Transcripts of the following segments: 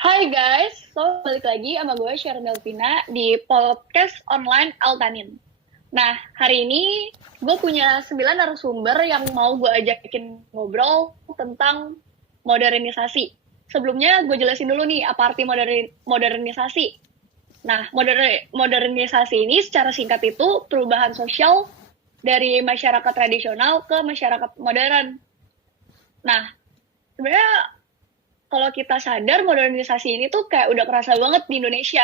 Hai guys, balik lagi sama gue Sharon Delvina di podcast online Altanin. Nah, hari ini gue punya 9 narasumber yang mau gue ajakin ngobrol tentang modernisasi. Sebelumnya gue jelasin dulu nih apa arti modernisasi. Nah, modernisasi ini secara singkat itu perubahan sosial dari masyarakat tradisional ke masyarakat modern. Nah, sebenarnya kalau kita sadar modernisasi ini tuh kayak udah kerasa banget di Indonesia.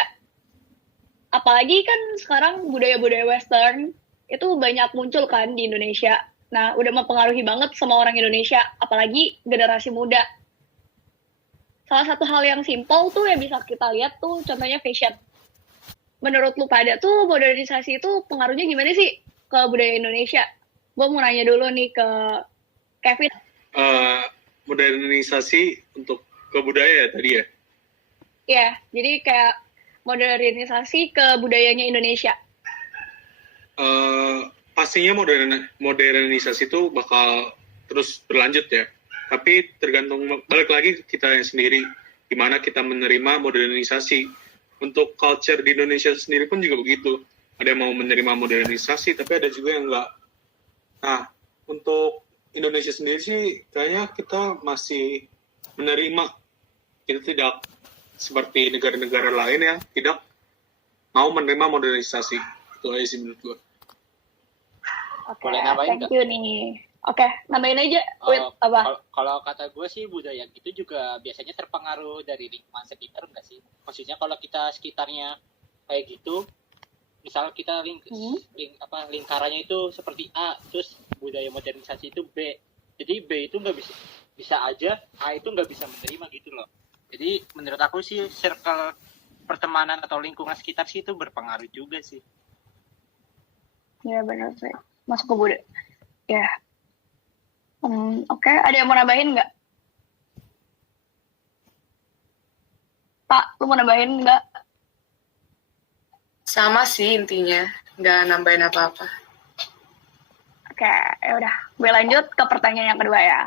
Apalagi kan sekarang budaya-budaya western itu banyak muncul kan di Indonesia. Nah, udah mempengaruhi banget sama orang Indonesia, apalagi generasi muda. Salah satu hal yang simpel tuh yang bisa kita lihat tuh contohnya fashion. Menurut lu pada tuh modernisasi itu pengaruhnya gimana sih ke budaya Indonesia? Gue mau nanya dulu nih ke Kevin. Modernisasi untuk ke budaya ya tadi ya? Ya, jadi kayak modernisasi ke budayanya Indonesia. Pastinya modernisasi itu bakal terus berlanjut ya. Tapi tergantung balik lagi kita sendiri gimana kita menerima modernisasi. Untuk culture di Indonesia sendiri pun juga begitu. Ada yang mau menerima modernisasi, tapi ada juga yang enggak. Nah, untuk Indonesia sendiri sih kayaknya kita masih menerima. Kita tidak seperti negara-negara lain yang tidak mau menerima modernisasi. Itu aja sih menurut gue. Oke, thank you nih. Oke, nambahin aja. Apa? Kalau kata gue sih budaya itu juga biasanya terpengaruh dari lingkungan sekitar enggak sih? Maksudnya kalau kita sekitarnya kayak gitu, misal kita lingkarannya itu seperti A, terus budaya modernisasi itu B. Jadi B itu nggak bisa aja, A itu nggak bisa menerima gitu loh. Jadi menurut aku sih circle pertemanan atau lingkungan sekitar sih itu berpengaruh juga sih. Ya benar sih. Masuk ke budaya. Ya. Oke. Ada yang mau nambahin nggak? Pak, lu mau nambahin nggak? Sama sih intinya, nggak nambahin apa-apa. Oke, ya udah. Gue lanjut ke pertanyaan yang kedua ya.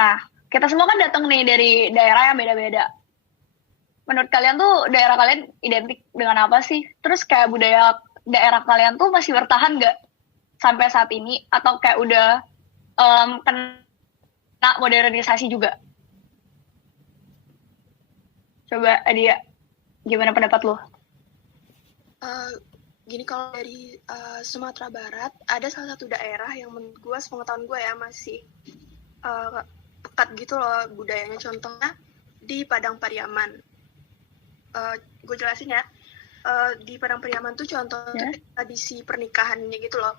Nah, kita semua kan datang nih dari daerah yang beda-beda. Menurut kalian tuh daerah kalian identik dengan apa sih? Terus kayak budaya daerah kalian tuh masih bertahan nggak sampai saat ini? Atau kayak udah kena modernisasi juga? Coba Adia, gimana pendapat lo? Gini, kalau dari Sumatera Barat ada salah satu daerah yang menurut gue, sepengetahuan gue ya, masih pekat gitu loh budayanya. Contohnya di Padang Pariaman. Gue jelasin ya. Di Padang Pariaman tuh contohnya tradisi pernikahannya gitu loh.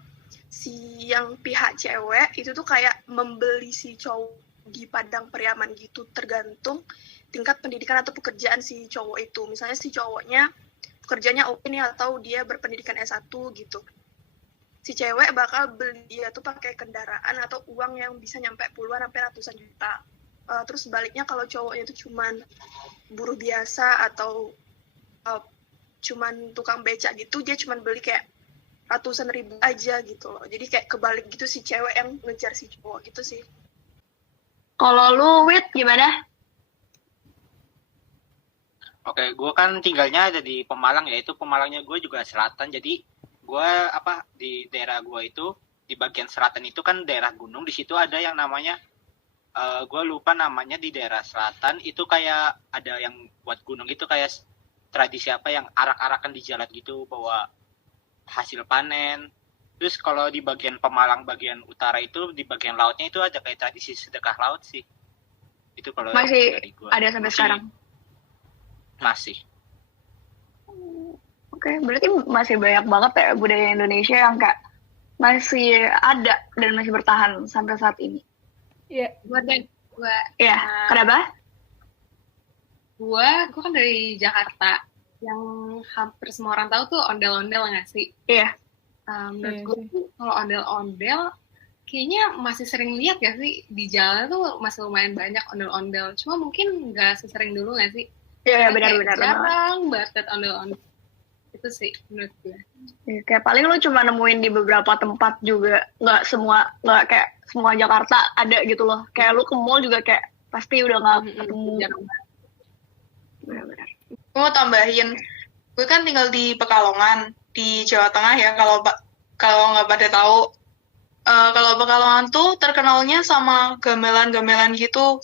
Si yang pihak cewek itu tuh kayak membeli si cowok di Padang Pariaman gitu, tergantung tingkat pendidikan atau pekerjaan si cowok itu. Misalnya si cowoknya pekerjaannya oke nih atau dia berpendidikan S1 gitu. Si cewek bakal beli dia tuh pakai kendaraan atau uang yang bisa nyampe puluhan sampai ratusan juta. Terus sebaliknya kalau cowoknya itu cuman buruh biasa atau cuman tukang becak gitu, dia cuman beli kayak ratusan ribu aja gitu loh. Jadi kayak kebalik gitu, si cewek yang ngejar si cowok gitu sih. Kalau lu, Wit, gimana? Oke, gue kan tinggalnya ada di Pemalang, yaitu Pemalangnya gue juga selatan. Jadi gue di daerah gue itu di bagian selatan itu kan daerah gunung. Di situ ada yang namanya gue lupa namanya, di daerah selatan itu kayak ada yang buat gunung itu kayak tradisi apa yang arak-arakan di jalan gitu bawa hasil panen. Terus kalau di bagian Pemalang bagian utara itu di bagian lautnya itu ada kayak tradisi sedekah laut sih. Itu kalau masih dari gua. Ada sampai sekarang. Masih. Oke, berarti masih banyak banget ya budaya Indonesia yang kayak masih ada dan masih bertahan sampai saat ini. Iya, gue Iya, kenapa? Gue kan dari Jakarta. Yang hampir semua orang tahu tuh ondel-ondel nggak sih? Iya. Menurut gue tuh kalau ondel-ondel kayaknya masih sering lihat ya sih, di jalan tuh masih lumayan banyak ondel-ondel. Cuma mungkin nggak sesering dulu nggak sih? Iya, benar-benar. Jarang banget ondel-ondel. Itu sih menurut gue. Ya, kayak paling lu cuma nemuin di beberapa tempat juga, nggak kayak semua Jakarta ada gitu loh. Kayak lu ke mall juga kayak pasti udah nggak ketemu. Benar-benar. Gue mau tambahin, gue kan tinggal di Pekalongan, di Jawa Tengah ya, kalau nggak pada tahu. Kalau Pekalongan tuh terkenalnya sama gamelan-gamelan gitu.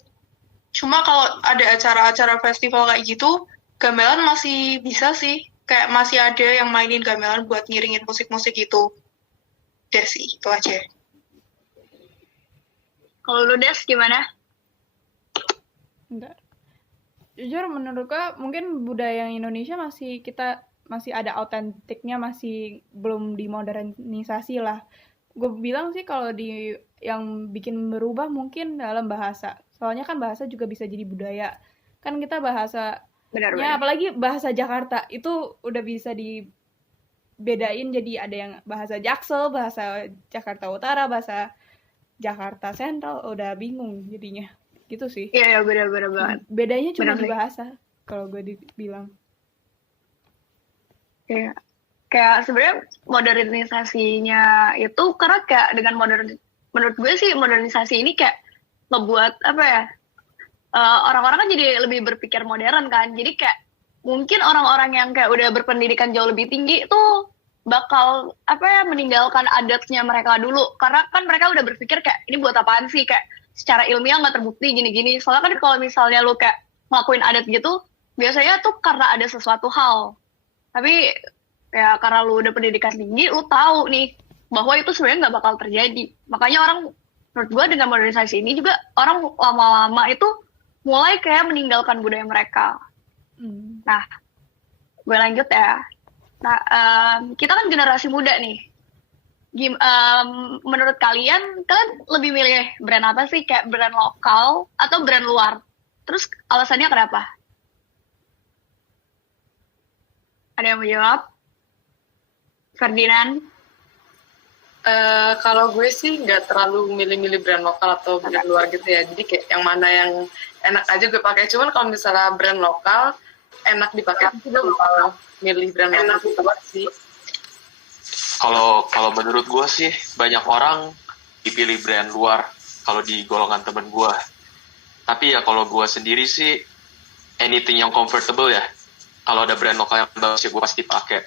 Cuma kalau ada acara-acara festival kayak gitu, gamelan masih bisa sih. Kayak masih ada yang mainin gamelan buat ngiringin musik-musik itu. Udah sih, itu aja. Kalau lu Des gimana? Enggak. Jujur menurut gue mungkin budaya yang Indonesia masih ada autentiknya, masih belum dimodernisasi lah. Gue bilang sih kalau yang bikin berubah mungkin dalam bahasa. Soalnya kan bahasa juga bisa jadi budaya. Kan kita bahasa Benar-benar. apalagi bahasa Jakarta itu udah bisa dibedain, jadi ada yang bahasa Jaksel, bahasa Jakarta Utara, bahasa Jakarta Sentral, udah bingung jadinya. Gitu sih. Iya, benar-benar banget. Bedanya cuma Benar di sih. bahasa kalau gue bilang. Iya. Kayak sebenarnya modernisasinya itu karena kayak dengan menurut gue sih modernisasi ini kayak ngebuat apa ya, orang-orang kan jadi lebih berpikir modern kan, jadi kayak mungkin orang-orang yang kayak udah berpendidikan jauh lebih tinggi itu bakal apa ya, meninggalkan adatnya mereka dulu, karena kan mereka udah berpikir kayak ini buat apaan sih, kayak secara ilmiah nggak terbukti gini-gini. Soalnya kan kalau misalnya lu kayak ngelakuin adat gitu biasanya tuh karena ada sesuatu hal, tapi ya karena lu udah pendidikan tinggi, lu tahu nih bahwa itu sebenarnya nggak bakal terjadi. Makanya orang, menurut gue dengan modernisasi ini juga orang lama-lama itu mulai kayak meninggalkan budaya mereka. Nah, gue lanjut ya. Nah, kita kan generasi muda nih. Menurut kalian lebih milih brand apa sih? Kayak brand lokal atau brand luar? Terus alasannya kenapa? Ada yang mau jawab? Ferdinand? Kalau gue sih nggak terlalu milih-milih brand lokal atau brand luar gitu ya. Jadi kayak yang mana yang enak aja gue pakai. Cuman kalau misalnya brand lokal enak dipakai, gue bakal milih brand lokal sih. Kalau menurut gue sih banyak orang dipilih brand luar kalau di golongan temen gue. Tapi ya kalau gue sendiri sih anything yang comfortable ya. Kalau ada brand lokal yang bagus ya gue pasti pakai.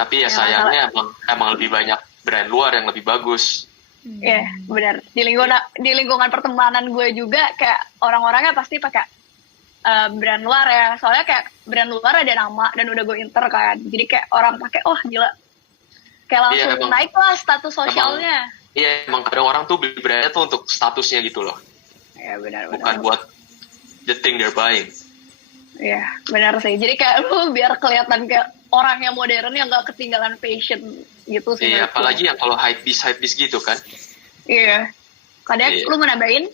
Tapi ya sayangnya emang lebih banyak brand luar yang lebih bagus. Iya, benar. Di lingkungan pertemanan gue juga kayak orang-orangnya pasti pakai brand luar ya. Soalnya kayak brand luar ada nama dan udah gue enter kan. Jadi kayak orang pakai, oh gila. Kayak langsung naik lah status sosialnya. Iya, emang kadang orang tuh beli brandnya tuh untuk statusnya gitu loh. Iya, benar. Bukan buat the thing they're buying. Iya, benar sih. Jadi kayak lu biar kelihatan kayak orang yang modern yang gak ketinggalan fashion gitu sih. Iya, apalagi yang kalau hypebeast gitu kan. Iya. Kadang lu mau nambahin?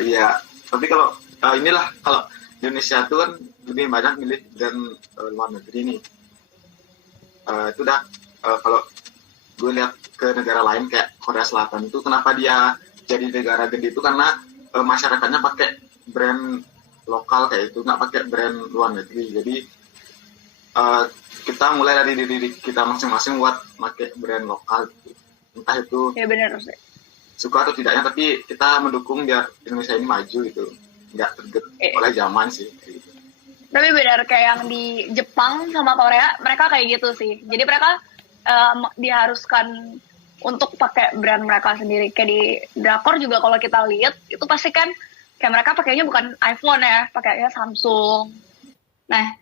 Iya, tapi kalau inilah kalau Indonesia itu kan lebih banyak milih brand luar negeri nih. Itu dah kalau gue lihat ke negara lain kayak Korea Selatan itu kenapa dia jadi negara gede itu karena masyarakatnya pakai brand lokal kayak itu, nggak pakai brand luar negeri. Jadi kita mulai dari diri kita masing-masing buat pakai brand lokal, entah itu ya benar sih, suka atau tidaknya, tapi kita mendukung biar Indonesia ini maju gitu, nggak terget oleh zaman sih gitu. Tapi benar kayak yang di Jepang sama Korea mereka kayak gitu sih, jadi mereka diharuskan untuk pakai brand mereka sendiri. Kayak di drakor juga kalau kita lihat itu pasti kan kayak mereka pakainya bukan iPhone ya, pakainya Samsung. Nah,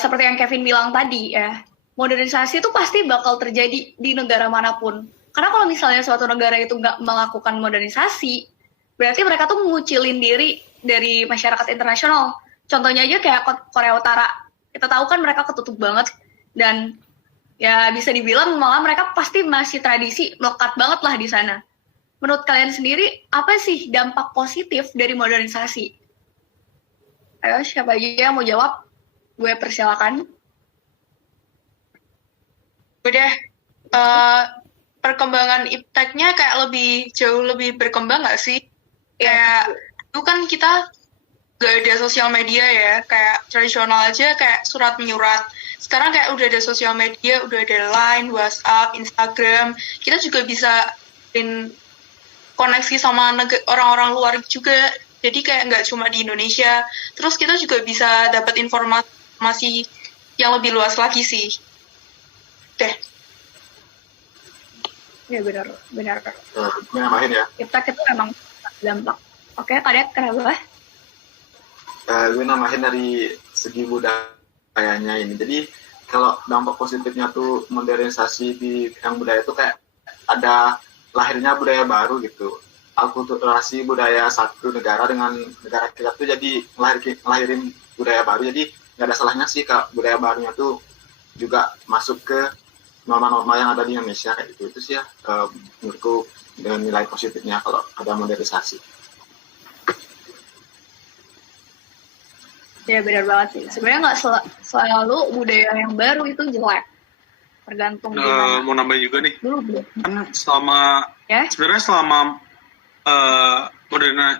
seperti yang Kevin bilang tadi ya, modernisasi itu pasti bakal terjadi di negara manapun. Karena kalau misalnya suatu negara itu nggak melakukan modernisasi, berarti mereka tuh mengucilin diri dari masyarakat internasional. Contohnya aja kayak Korea Utara. Kita tahu kan mereka ketutup banget, dan ya bisa dibilang malah mereka pasti masih tradisi melekat banget lah di sana. Menurut kalian sendiri, apa sih dampak positif dari modernisasi? Ayo, siapa aja yang mau jawab? Gue persilakan. Udah, perkembangan ipteknya kayak jauh lebih berkembang nggak sih? Kayak itu kan kita nggak ada sosial media ya, kayak tradisional aja kayak surat menyurat. Sekarang kayak udah ada sosial media, udah ada Line, WhatsApp, Instagram. Kita juga bisa koneksi sama orang-orang luar juga. Jadi kayak nggak cuma di Indonesia. Terus kita juga bisa dapat informasi yang lebih luas lagi sih. Deh. Ya benar. Gue nambahin ya. Kita memang dampak. Oke, Kadek, kenapa? Gue nambahin dari segi budayanya ini. Jadi kalau dampak positifnya tuh modernisasi di bidang budaya itu kayak ada lahirnya budaya baru gitu. Akulturasi budaya satu negara dengan negara kita tuh jadi ngelahirin budaya baru. Jadi nggak ada salahnya sih kalau budaya barunya tuh juga masuk ke norma-norma yang ada di Indonesia kayak gitu. Itu sih ya menurutku dengan nilai positifnya kalau ada modernisasi. Ya benar banget sih. Sebenarnya nggak selalu budaya yang baru itu jelek. Tergantung gimana. Mau nambahin juga nih. Dulu. Kan sebenarnya selama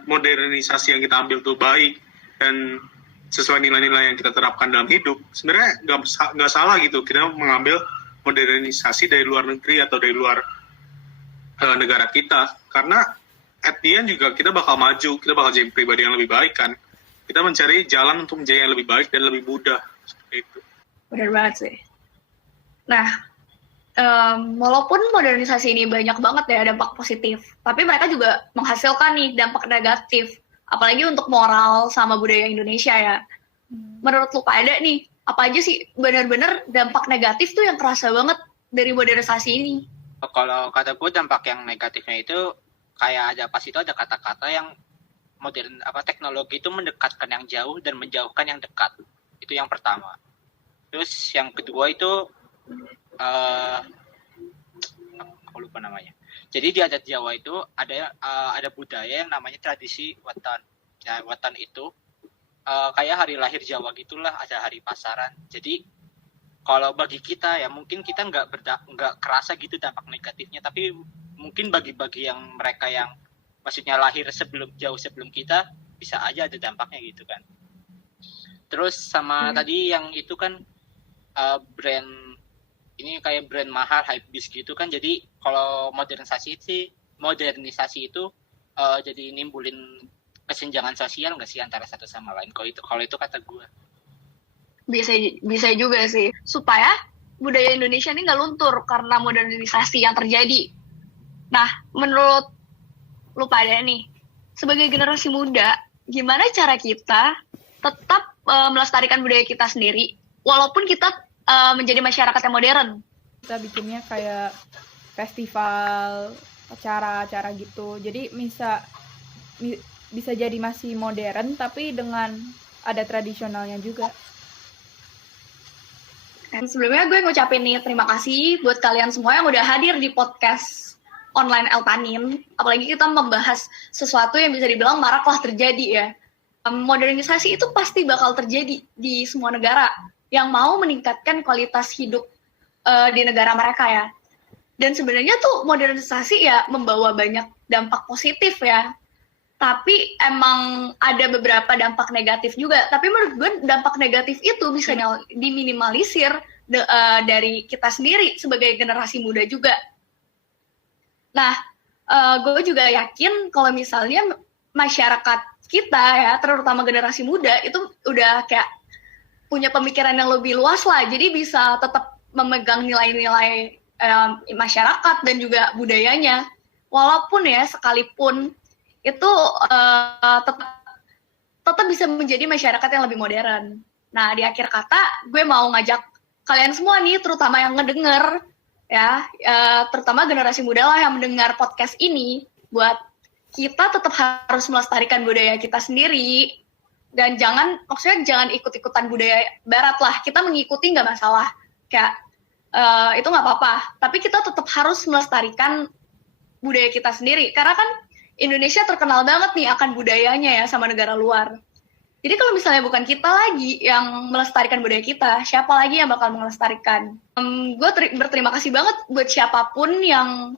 modernisasi yang kita ambil tuh baik dan sesuai nilai-nilai yang kita terapkan dalam hidup, sebenarnya nggak salah gitu kita mengambil modernisasi dari luar negeri atau dari luar negara kita, karena at the end juga kita bakal maju, kita bakal jadi pribadi yang lebih baik kan. Kita mencari jalan untuk menjadi yang lebih baik dan lebih mudah seperti itu. Benar banget sih. Nah, walaupun modernisasi ini banyak banget ya dampak positif, tapi mereka juga menghasilkan nih dampak negatif, apalagi untuk moral sama budaya Indonesia ya. Menurut lu pada nih, apa aja sih benar-benar dampak negatif tuh yang kerasa banget dari modernisasi ini? Kalau kata gue dampak yang negatifnya itu kayak ada pas itu ada kata-kata yang teknologi itu mendekatkan yang jauh dan menjauhkan yang dekat. Itu yang pertama. Terus yang kedua itu aku lupa namanya. Jadi di adat Jawa itu ada budaya yang namanya tradisi weton. Ya, weton itu kayak hari lahir Jawa gitulah, ada hari pasaran. Jadi kalau bagi kita ya mungkin kita nggak kerasa gitu dampak negatifnya, tapi mungkin bagi yang mereka yang maksudnya lahir jauh sebelum kita bisa aja ada dampaknya gitu kan. Terus sama tadi yang itu kan brand ini kayak brand mahal, hypebeast gitu kan. Jadi kalau modernisasi itu jadi nimbulin kesenjangan sosial nggak sih antara satu sama lain? Kalau itu kata gue. Bisa juga sih. Supaya budaya Indonesia ini nggak luntur karena modernisasi yang terjadi. Nah, menurut lu pada nih, sebagai generasi muda, gimana cara kita tetap melestarikan budaya kita sendiri, walaupun kita menjadi masyarakat yang modern? Kita bikinnya kayak festival, acara-acara gitu. Jadi bisa jadi masih modern, tapi dengan ada tradisionalnya juga. Dan sebelumnya gue ngucapin nih terima kasih buat kalian semua yang udah hadir di podcast online Eltanin. Apalagi kita membahas sesuatu yang bisa dibilang maraklah terjadi ya. Modernisasi itu pasti bakal terjadi di semua negara yang mau meningkatkan kualitas hidup di negara mereka ya. Dan sebenarnya tuh modernisasi ya membawa banyak dampak positif ya. Tapi emang ada beberapa dampak negatif juga. Tapi menurut gue dampak negatif itu bisa diminimalisir dari kita sendiri sebagai generasi muda juga. Nah, gue juga yakin kalau misalnya masyarakat kita ya, terutama generasi muda, itu udah kayak punya pemikiran yang lebih luas lah. Jadi bisa tetap memegang nilai-nilai masyarakat dan juga budayanya. Walaupun ya, sekalipun itu tetap bisa menjadi masyarakat yang lebih modern. Nah, di akhir kata, gue mau ngajak kalian semua nih, terutama yang ngedenger, ya, terutama generasi muda lah yang mendengar podcast ini, buat kita tetap harus melestarikan budaya kita sendiri, dan maksudnya jangan ikut-ikutan budaya barat lah. Kita mengikuti nggak masalah, kayak itu nggak apa-apa, tapi kita tetap harus melestarikan budaya kita sendiri, karena kan Indonesia terkenal banget nih akan budayanya ya sama negara luar. Jadi kalau misalnya bukan kita lagi yang melestarikan budaya kita, siapa lagi yang bakal melestarikan? Gue berterima kasih banget buat siapapun yang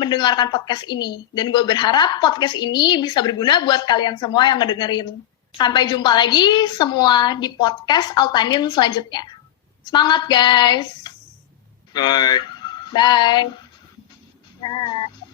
mendengarkan podcast ini. Dan gue berharap podcast ini bisa berguna buat kalian semua yang ngedengerin. Sampai jumpa lagi semua di podcast Eltanin selanjutnya. Semangat guys! Bye! Bye! Bye!